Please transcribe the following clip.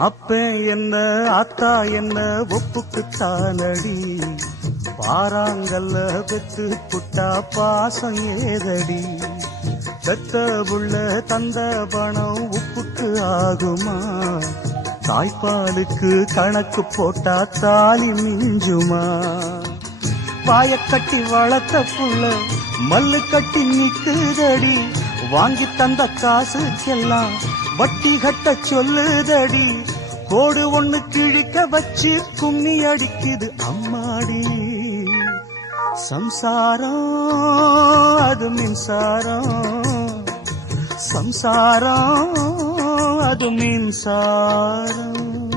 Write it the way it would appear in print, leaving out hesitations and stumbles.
அப்ப என்ன அத்தா என்ன ஒப்புக்குத்தானடி, பாராங்கல்ல பெத்து புட்டா பாசம் ஏதடி, பெத்த புள்ள தந்த பணம் உப்புக்கு ஆகுமா, தாய்ப்பாலுக்கு கணக்கு போட்டா தாலி மிஞ்சுமா, வாயக்கட்டி வளர்த்த புள்ள மல்லு கட்டி நிக்குதடி, வாங்கி தந்த காசுக்கெல்லாம் வட்டி கட்ட சொல்லுதடி, கோடு ஒண்ணு கிழிக்க வச்சு கும்மி அடிக்குது அம்மாடி, சம்சாரம் அது மின்சாரம், சம்சாரம் அது மின்சாரம்.